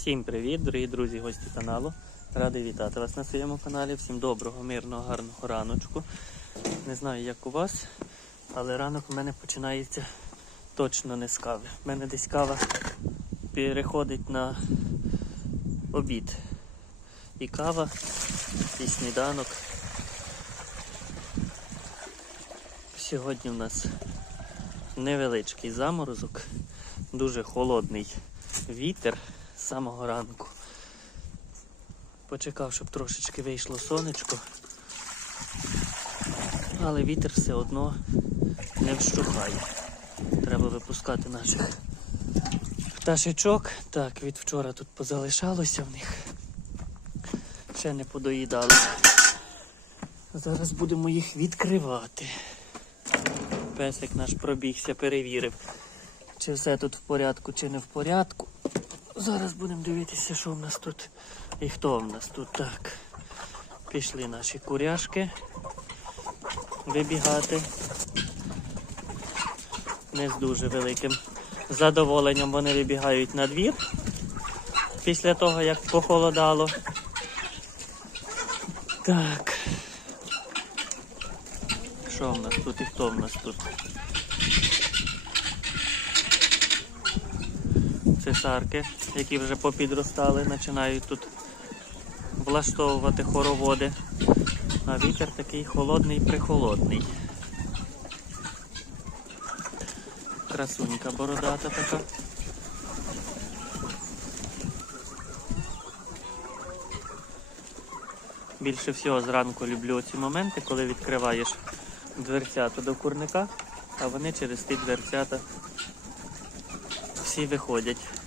Всім привіт, дорогі друзі, гості каналу. Радий вітати вас на своєму каналі. Всім доброго, мирного, гарного раночку. Не знаю, як у вас, але ранок у мене починається точно не з кави. У мене десь кава переходить на обід. І кава, і сніданок. Сьогодні у нас невеличкий заморозок, дуже холодний вітер самого ранку. Почекав, щоб трошечки вийшло сонечко, але вітер все одно не вщухає. Треба випускати наших пташечок. Так, від вчора тут позалишалося в них. Ще не подоїдали. Зараз будемо їх відкривати. Песик наш пробігся, перевірив, чи все тут в порядку, чи не в порядку. Зараз будемо дивитися, що в нас тут і хто в нас тут. Так. Пішли наші куряшки вибігати. Не з дуже великим задоволенням вони вибігають на двір після того, як похолодало. Так. Що в нас тут і хто в нас тут? Цесарки, які вже попідростали, починають тут влаштовувати хороводи. А вітер такий холодний прихолодний. Красунька бородата така. Більше всього зранку люблю ці моменти, коли відкриваєш дверцята до курника, а вони через ті дверцята всі виходять.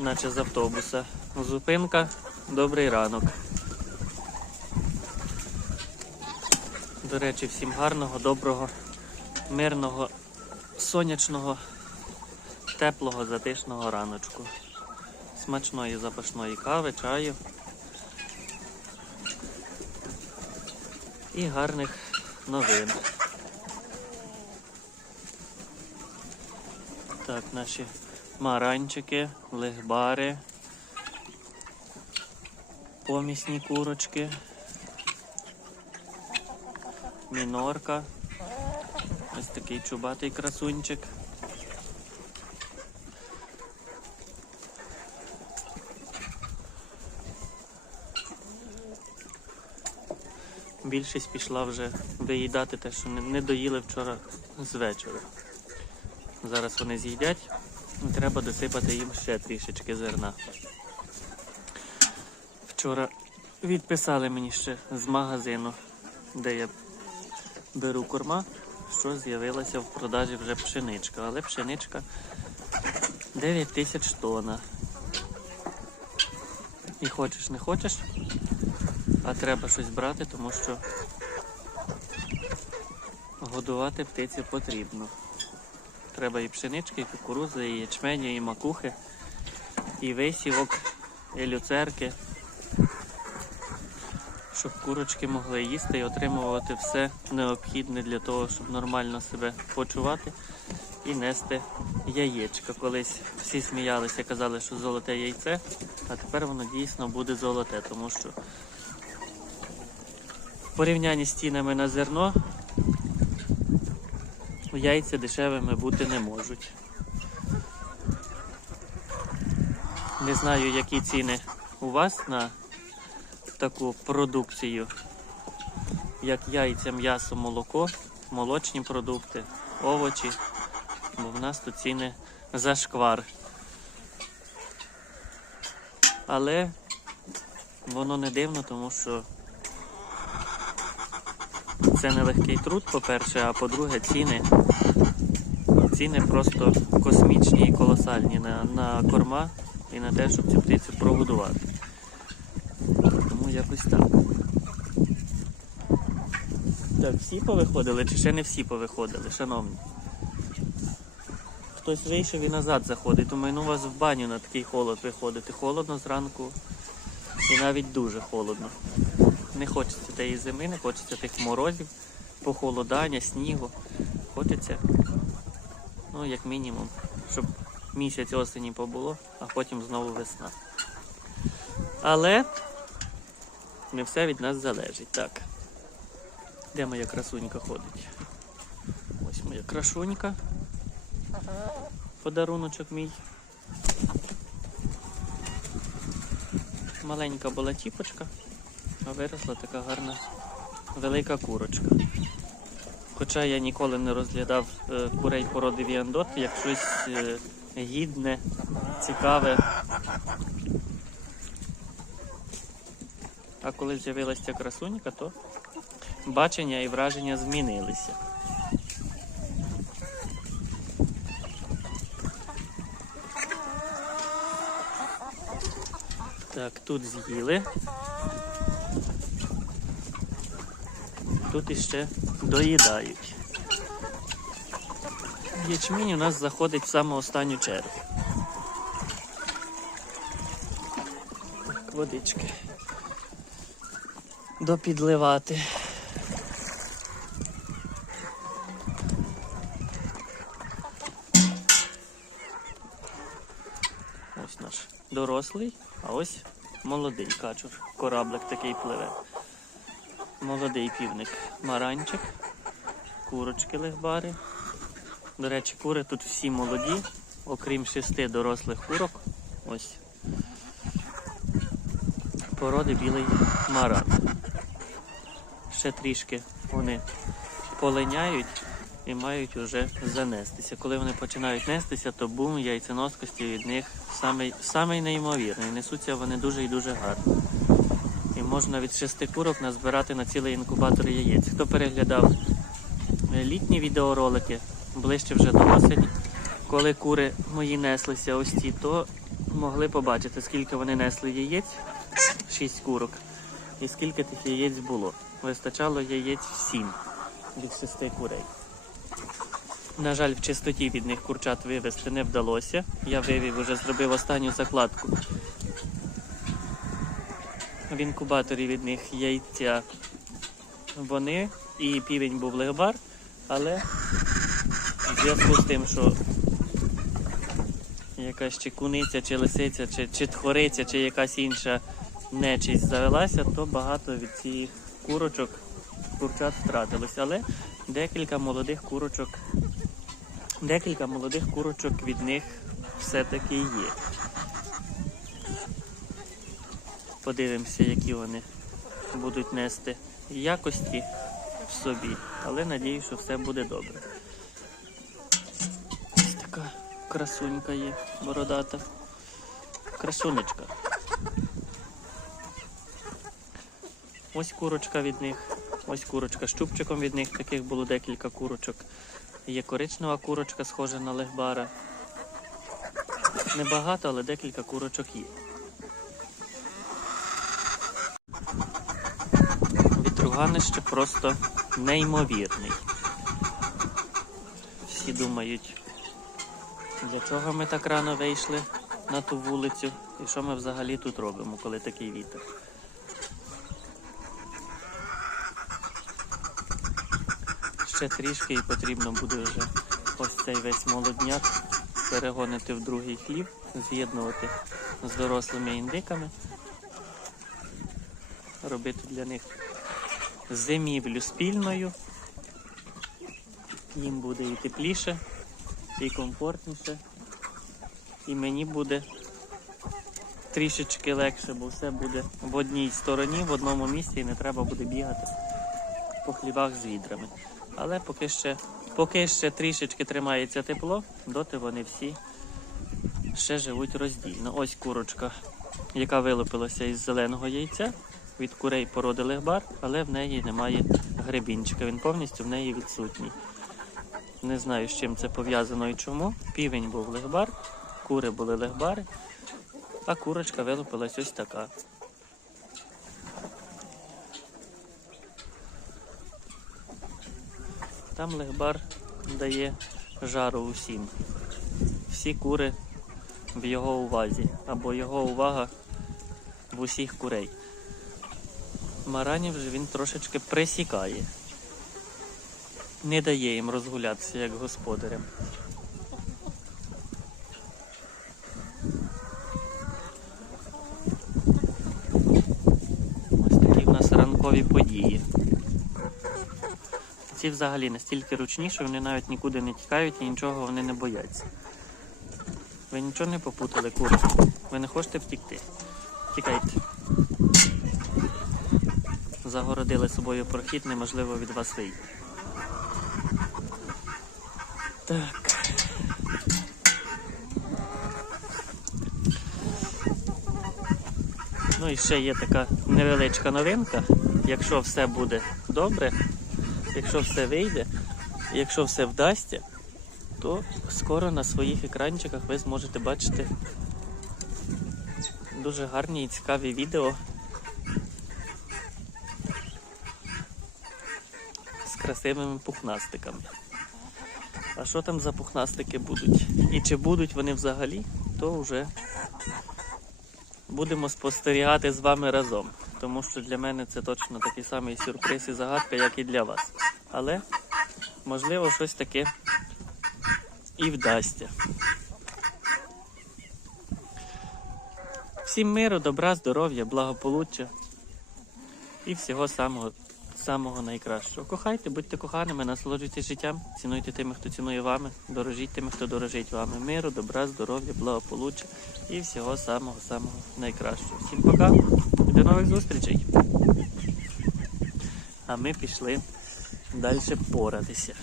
Наче з автобуса. Зупинка, добрий ранок. До речі, всім гарного, доброго, мирного, сонячного, теплого, затишного раночку. Смачної запашної кави, чаю. І гарних новин. Так, наші маранчики, легбари, помісні курочки, мінорка, ось такий чубатий красунчик. Більшість пішла вже виїдати те, що не- доїли вчора з вечора. Зараз вони з'їдять, треба досипати їм ще трішечки зерна. Вчора відписали мені ще з магазину, де я беру корма, що з'явилася в продажі вже пшеничка. Але пшеничка 9 тисяч тонна. І хочеш, не хочеш, а треба щось брати, тому що годувати птиці потрібно. Треба і пшенички, і кукурузи, і ячменю, і макухи, і висівок, і люцерки, щоб курочки могли їсти і отримувати все необхідне для того, щоб нормально себе почувати і нести яєчка. Колись всі сміялися, казали, що золоте яйце, а тепер воно дійсно буде золоте, тому що в порівнянні з цінами на зерно яйця дешевими бути не можуть. Не знаю, які ціни у вас на таку продукцію, як яйця, м'ясо, молоко, молочні продукти, овочі, бо в нас тут ціни зашквар. Але воно не дивно, тому що це нелегкий труд, по-перше, а по-друге, ціни. Ціни просто космічні і колосальні на, на корма і на те, щоб цю птицю прогодувати. Тому якось так. Так, всі повиходили чи ще не всі повиходили, шановні? Хтось вийшов і назад заходить. Думаю, ну вас в баню на такий холод виходити. Холодно зранку і навіть дуже холодно. Не хочеться тієї зими, не хочеться тих морозів, похолодання, снігу. Хочеться, ну, як мінімум, щоб місяць осені побуло, а потім знову весна. Але не все від нас залежить. Так. Де моя красунька ходить? Ось моя красунька. Подаруночок мій. Маленька була тіпочка, виросла така гарна велика курочка. Хоча я ніколи не розглядав е, курей породи Віандот як щось е, гідне, цікаве. А коли з'явилася ця красунька, то бачення і враження змінилися. Так, тут з'їли. Тут іще доїдають. Ячмінь у нас заходить в саму останню чергу. Так, водички. Допідливати. Ось наш дорослий, а ось молодий качур. Кораблик такий пливе. Молодий півник маранчик, курочки легбари. До речі, кури тут всі молоді, окрім шести дорослих курок. Ось породи білий маран. Ще трішки вони полиняють і мають уже занестися. Коли вони починають нестися, то бум яйценоскості від них самий, самий неймовірний. Несуться вони дуже і дуже гарно. Можна від шести курок назбирати на цілий інкубатор яєць. Хто переглядав е, літні відеоролики, ближче вже до осені, коли кури мої неслися ось ці, то могли побачити, скільки вони несли яєць, 6 курок, і скільки тих яєць було. Вистачало яєць всім від шести курей. На жаль, в чистоті від них курчат вивезти не вдалося. Я вивів, уже зробив останню закладку. В інкубаторі від них яйця вони і півень був легбар, але в зв'язку з тим, що якась чи куниця, чи лисиця, чи, чи тхориця, чи якась інша нечисть завелася, то багато від цих курочок курчат втратилось. Але декілька молодих курочок, декілька молодих курочок від них все-таки є. Подивимося, які вони будуть нести якості в собі, але надію, що все буде добре. Ось така красунька є, бородата. Красунечка. Ось курочка від них, ось курочка з чубчиком від них, таких було декілька курочок. Є коричнева курочка, схожа на легбара. Небагато, але декілька курочок є. Вітруганище просто неймовірний. Всі думають, для чого ми так рано вийшли на ту вулицю і що ми взагалі тут робимо, коли такий вітер. Ще трішки і потрібно буде вже ось цей весь молодняк перегонити в другий хлів, з'єднувати з дорослими індиками, робити для них зимівлю спільною. Їм буде і тепліше, і комфортніше. І мені буде трішечки легше, бо все буде в одній стороні, в одному місці і не треба буде бігати по хлібах з відрами. Але поки ще, поки ще трішечки тримається тепло, доти вони всі ще живуть роздільно. Ось курочка, яка вилупилася із зеленого яйця від курей породи легбар, але в неї немає гребінчика. Він повністю в неї відсутній. Не знаю, з чим це пов'язано і чому. Півень був легбар, кури були легбари, а курочка вилупилась ось така. Там легбар дає жару усім. Всі кури в його увазі, або його увага в усіх курей маранів же він трошечки присікає, не дає їм розгулятися як господарям. Ось такі в нас ранкові події. Ці взагалі настільки ручні, що вони навіть нікуди не тікають і нічого вони не бояться. Ви нічого не попутали, курочку? Ви не хочете втікти? Тікайте. Загородили собою прохід, неможливо від вас вийти. Так. Ну і ще є така невеличка новинка. Якщо все буде добре, якщо все вийде, якщо все вдасться, то скоро на своїх екранчиках ви зможете бачити дуже гарні і цікаві відео красивими пухнастиками. А що там за пухнастики будуть? І чи будуть вони взагалі, то вже будемо спостерігати з вами разом. Тому що для мене це точно такий самий сюрприз і загадка, як і для вас. Але можливо щось таке і вдасться. Всім миру, добра, здоров'я, благополуччя і всього самого, самого найкращого. Кохайте, будьте коханими, насолоджуйтесь життям, цінуйте тими, хто цінує вами, дорожіть тими, хто дорожить вами. Миру, добра, здоров'я, благополуччя і всього самого самого найкращого. Всім пока і до нових зустрічей. А ми пішли далі поратися.